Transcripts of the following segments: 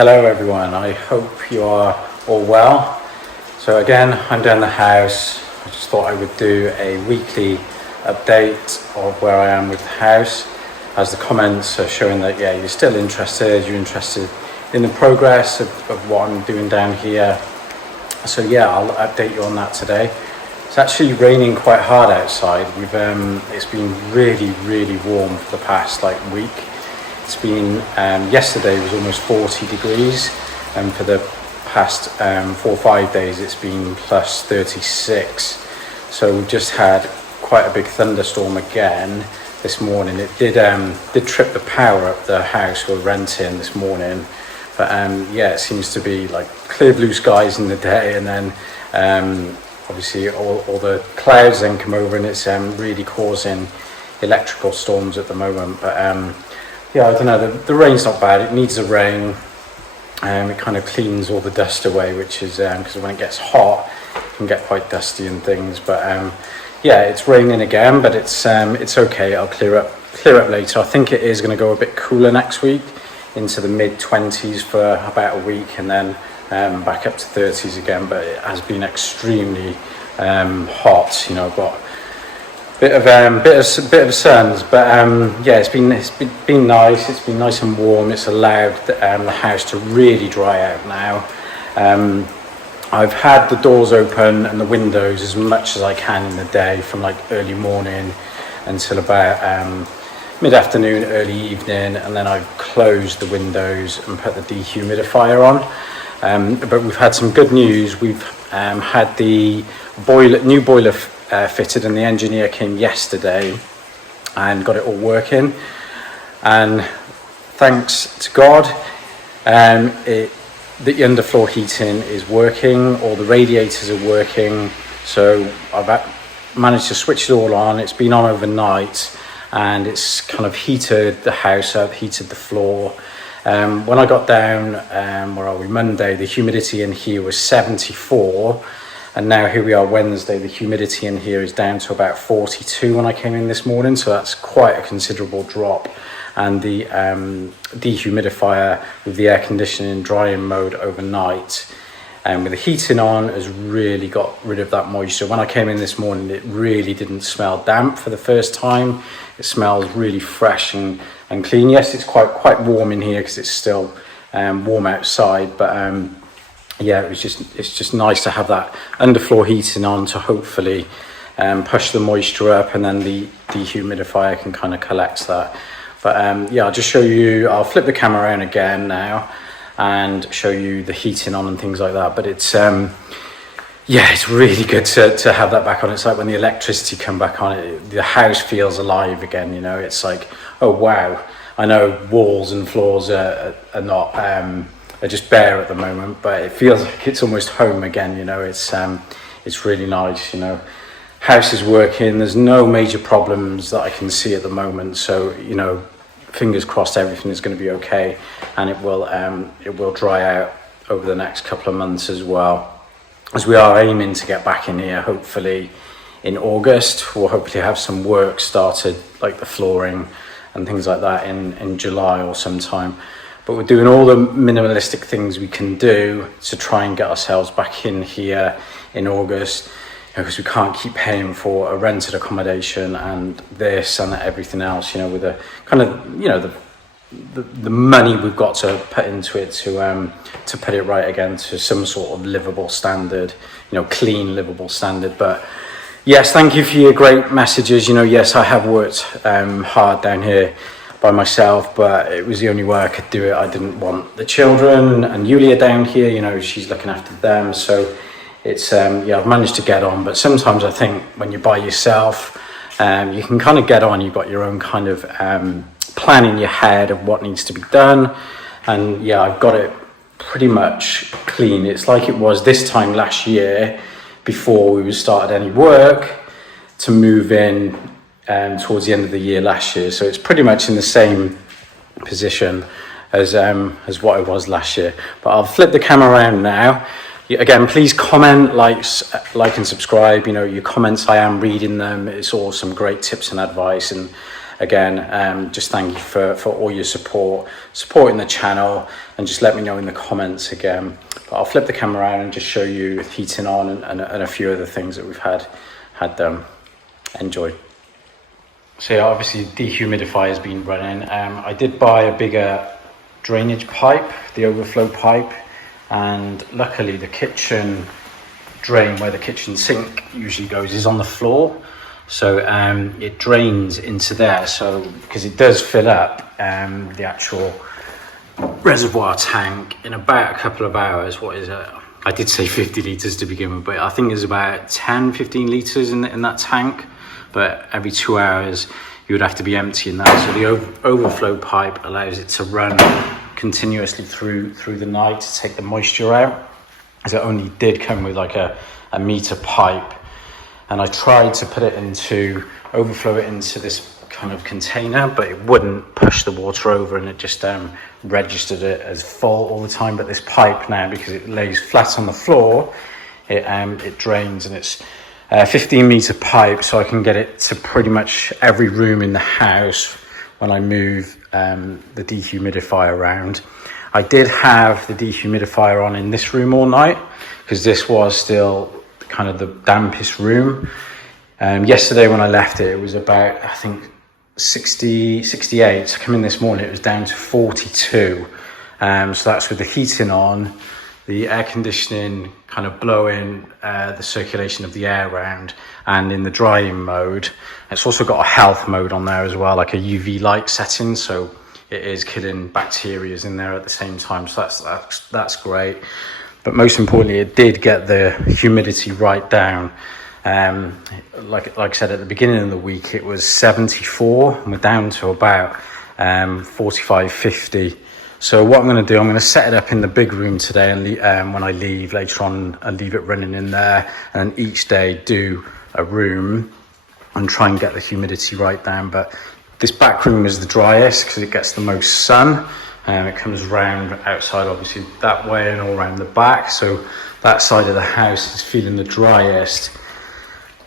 Hello everyone, I hope you are all well. So again, I'm down the house. I just thought I would do a weekly update of where I am with the house, as the comments are showing that you're still interested, you're interested in the progress of what I'm doing down here. So I'll update you on that today. It's actually raining quite hard outside. It's been really warm for the past week. It's been, yesterday was almost 40 degrees, and for the past 4 or 5 days it's been plus 36. So we've just had quite a big thunderstorm again this morning. It did trip the power up the house we're renting this morning. But it seems to be clear blue skies in the day, and then obviously all the clouds then come over, and it's really causing electrical storms at the moment. But I don't know, the rain's not bad. It needs the rain. It kind of cleans all the dust away, which is because when it gets hot it can get quite dusty and things. But it's raining again, but it's okay. I'll clear up later. I think it is going to go a bit cooler next week, into the mid-20s for about a week, and then back up to 30s again. But it has been extremely hot. I've got bit of suns, but it's been nice. It's been nice and warm. It's allowed the house to really dry out now. I've had the doors open and the windows as much as I can in the day, from early morning until about mid-afternoon, early evening, and then I've closed the windows and put the dehumidifier on. But we've had some good news. We've had the new boiler fitted, and the engineer came yesterday and got it all working, and thanks to God the underfloor heating is working, all the radiators are working, so I've managed to switch it all on. It's been on overnight, and it's kind of heated the house up, heated the floor. When I got down, where are we, Monday, the humidity in here was 74, and now here we are Wednesday, the humidity in here is down to about 42 when I came in this morning, so that's quite a considerable drop. And the dehumidifier with the air conditioning drying mode overnight, and with the heating on, has really got rid of that moisture. When I came in this morning, it really didn't smell damp for the first time. It smells really fresh and clean. Yes, it's quite warm in here because it's still warm outside, but it's just nice to have that underfloor heating on to hopefully push the moisture up, and then the dehumidifier can kind of collect that. But I'll just show you. I'll flip the camera around again now and show you the heating on and things like that. But it's it's really good to have that back on. It's like when the electricity come back on, the house feels alive again. It's like, oh wow. I know walls and floors are not are just bare at the moment, but it feels like it's almost home again. It's really nice. House is working. There's no major problems that I can see at the moment. So fingers crossed, everything is going to be okay, and it will dry out over the next couple of months as well, as we are aiming to get back in here hopefully in August. We'll hopefully have some work started, like the flooring and things like that, in July or sometime. But we're doing all the minimalistic things we can do to try and get ourselves back in here in August, because we can't keep paying for a rented accommodation and this and everything else, with the kind of, the money we've got to put into it to put it right again to some sort of livable standard, clean, livable standard. But yes, thank you for your great messages. Yes, I have worked hard down here by myself, but it was the only way I could do it. I didn't want the children and Yuliya down here, she's looking after them. So it's, I've managed to get on. But sometimes I think when you're by yourself, you can kind of get on. You've got your own kind of plan in your head of what needs to be done. And I've got it pretty much clean. It's like it was this time last year, before we started any work, to move in towards the end of the year last year. So it's pretty much in the same position as what I was last year. But I'll flip the camera around now. Again, please comment, like and subscribe. Your comments, I am reading them. It's all some great tips and advice, and again, just thank you for all your supporting the channel, and just let me know in the comments again. But I'll flip the camera around and just show you heating on and a few other things that we've had done. Enjoy. So yeah, obviously dehumidifier has been running. I did buy a bigger drainage pipe, the overflow pipe, and luckily the kitchen drain where the kitchen sink usually goes is on the floor, so it drains into there. So because it does fill up the actual reservoir tank in about a couple of hours. What is it? I did say 50 litres to begin with, but I think there's about 10-15 litres in that tank, but every 2 hours you would have to be emptying that. So the overflow pipe allows it to run continuously through the night to take the moisture out, as it only did come with like a meter pipe. And I tried to put it overflow it into this kind of container, but it wouldn't push the water over, and it just registered it as full all the time. But this pipe now, because it lays flat on the floor, it drains, and it's 15 meter pipe, so I can get it to pretty much every room in the house when I move the dehumidifier around. I did have the dehumidifier on in this room all night, because this was still kind of the dampest room. Yesterday when I left it, it was about, I think, 68. So come in this morning, it was down to 42. So that's with the heating on, the air conditioning kind of blowing the circulation of the air around, and in the drying mode. It's also got a health mode on there as well, like a UV light setting, so it is killing bacteria in there at the same time. So that's great. But most importantly, it did get the humidity right down. Like I said, at the beginning of the week it was 74, and we're down to about 45, 50. So what I'm going to do, I'm going to set it up in the big room today, and when I leave later on, I'll leave it running in there, and each day do a room and try and get the humidity right down. But this back room is the driest because it gets the most sun, and it comes round outside obviously that way and all around the back. So that side of the house is feeling the driest,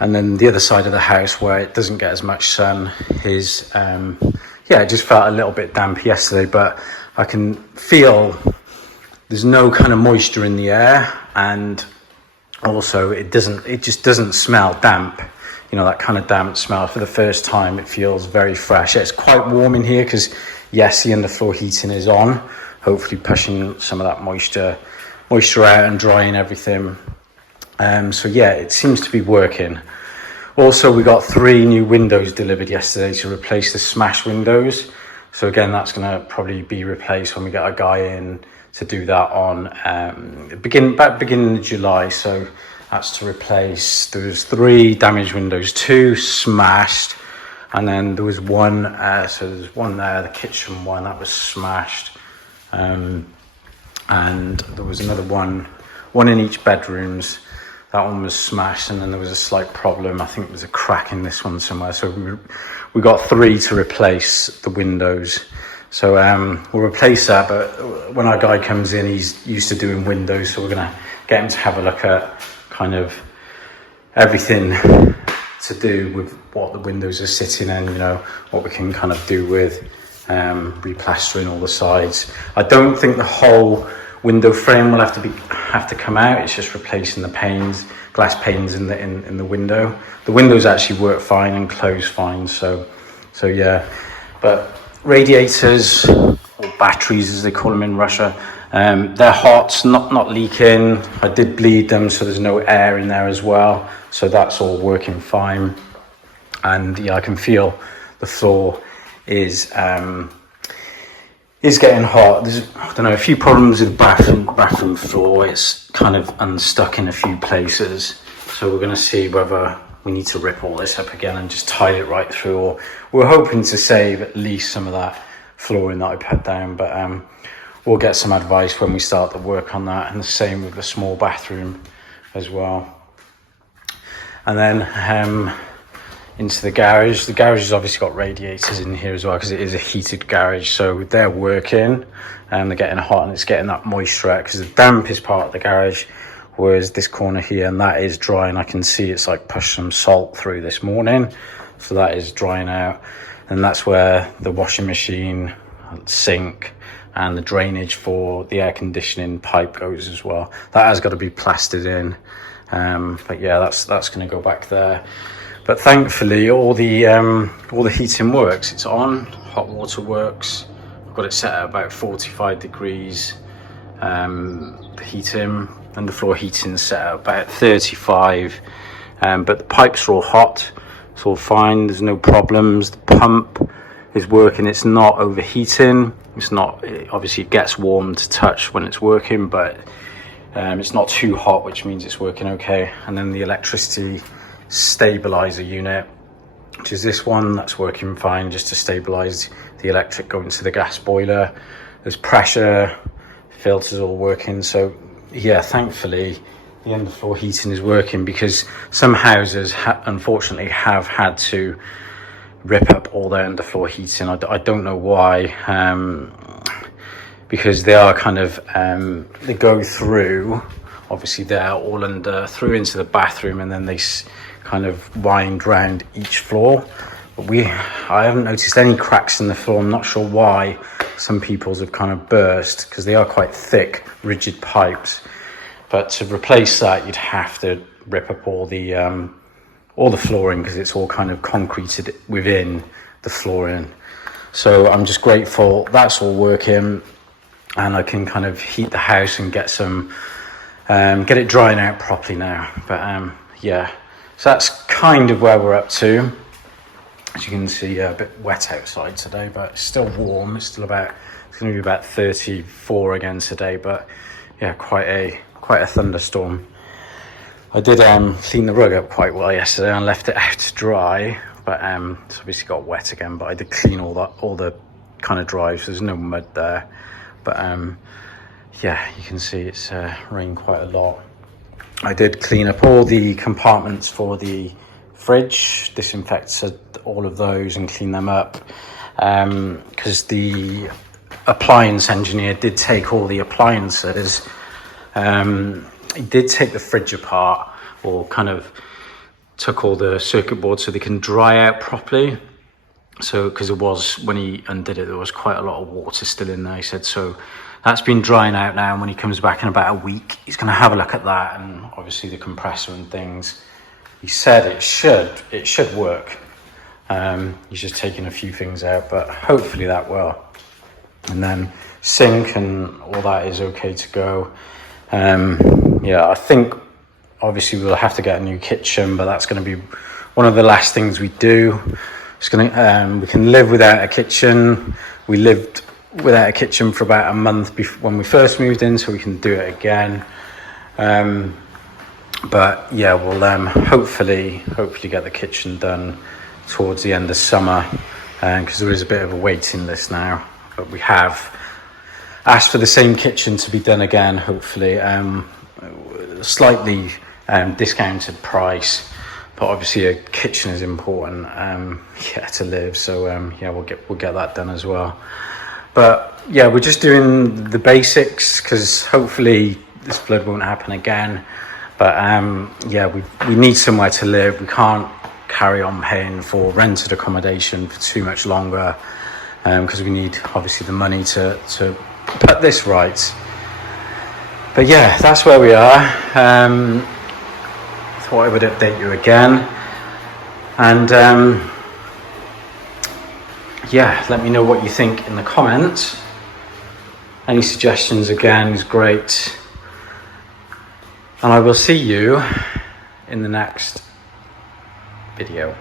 and then the other side of the house where it doesn't get as much sun is it just felt a little bit damp yesterday, but I can feel there's no kind of moisture in the air, and also it just doesn't smell damp, you know, that kind of damp smell. For the first time it feels very fresh. It's quite warm in here because yes, the underfloor heating is on, hopefully pushing some of that moisture out and drying everything. So yeah, it seems to be working. Also, we got 3 new windows delivered yesterday to replace the smashed windows. So again, that's going to probably be replaced when we get a guy in to do that on beginning of July. So that's to replace. There was 3 damaged windows, 2 smashed, and then there was one. So there's one there, the kitchen one, that was smashed, and there was another one in each bedrooms. That one was smashed, and then there was a slight problem. I think there was a crack in this one somewhere. So we got 3 to replace the windows. So we'll replace that, but when our guy comes in, he's used to doing windows, so we're going to get him to have a look at kind of everything to do with what the windows are sitting in, you know, what we can kind of do with replastering all the sides. I don't think the whole window frame will have to come out. It's just replacing the panes, glass panes in the window. The windows actually work fine and close fine, so yeah. But radiators, or batteries as they call them in Russia, they're hot, not leaking. I did bleed them, so there's no air in there as well, so that's all working fine. And yeah, I can feel the floor is getting hot. There's, I don't know, a few problems with the bathroom floor. It's kind of unstuck in a few places, so we're going to see whether we need to rip all this up again and just tie it right through, or we're hoping to save at least some of that flooring that I put down, but we'll get some advice when we start the work on that. And the same with the small bathroom as well. And then into the garage. The garage has obviously got radiators in here as well, because it is a heated garage, so they're working and they're getting hot, and it's getting that moisture out, because the dampest part of the garage was this corner here, and that is dry, and I can see it's like pushed some salt through this morning, so that is drying out. and that's where the washing machine, sink, and the drainage for the air conditioning pipe goes as well. That has got to be plastered in, but yeah, that's going to go back there. But thankfully, all the heating works. It's on, hot water works. I've got it set at about 45 degrees. The heating and the floor heating set at about 35, but the pipes are all hot. It's all fine. There's no problems. The pump is working. It's not overheating. It's not, obviously it gets warm to touch when it's working, but it's not too hot, which means it's working okay. And then the electricity stabilizer unit, which is this one, that's working fine, just to stabilize the electric going to the gas boiler. There's pressure, filters all working. So yeah, thankfully the underfloor heating is working, because some houses unfortunately have had to rip up all their underfloor heating. I don't know why, because they are kind of they go through, obviously they're all under through into the bathroom, and then they kind of wind round each floor. But I haven't noticed any cracks in the floor. I'm not sure why some people's have kind of burst, because they are quite thick, rigid pipes. But to replace that, you'd have to rip up all the flooring, because it's all kind of concreted within the flooring. So I'm just grateful that's all working, and I can kind of heat the house and get it drying out properly now. But yeah, so that's kind of where we're up to. As you can see, a bit wet outside today, but it's still warm. It's going to be about 34 again today, but yeah, quite a thunderstorm. I did clean the rug up quite well yesterday and left it out to dry, but it's obviously got wet again. But I did clean all the kind of drives. There's no mud there, but yeah, you can see it's rained quite a lot. I did clean up all the compartments for the fridge, disinfected all of those and clean them up, because the appliance engineer did take all the appliances. He did take the fridge apart, or kind of took all the circuit boards so they can dry out properly. So, because it was, when he undid it, there was quite a lot of water still in there. He said, so that's been drying out now, and when he comes back in about a week, he's going to have a look at that, and obviously the compressor and things. He said it should work. He's just taking a few things out, but hopefully that will. And then sink and all that is okay to go. Yeah, I think obviously we'll have to get a new kitchen, but that's going to be one of the last things we do. It's going to, we can live without a kitchen. We lived without a kitchen for about a month when we first moved in, so we can do it again. But yeah, we'll hopefully get the kitchen done towards the end of summer, because there is a bit of a waiting list now. But we have asked for the same kitchen to be done again, hopefully. Slightly discounted price, but obviously a kitchen is important, yeah, to live. So yeah, we'll get that done as well. But yeah, we're just doing the basics, because hopefully this flood won't happen again. But yeah, we need somewhere to live. We can't carry on paying for rented accommodation for too much longer, because we need obviously the money to put this right. But yeah, that's where we are. Thought I would update you again, and yeah, let me know what you think in the comments. Any suggestions again is great, and I will see you in the next video.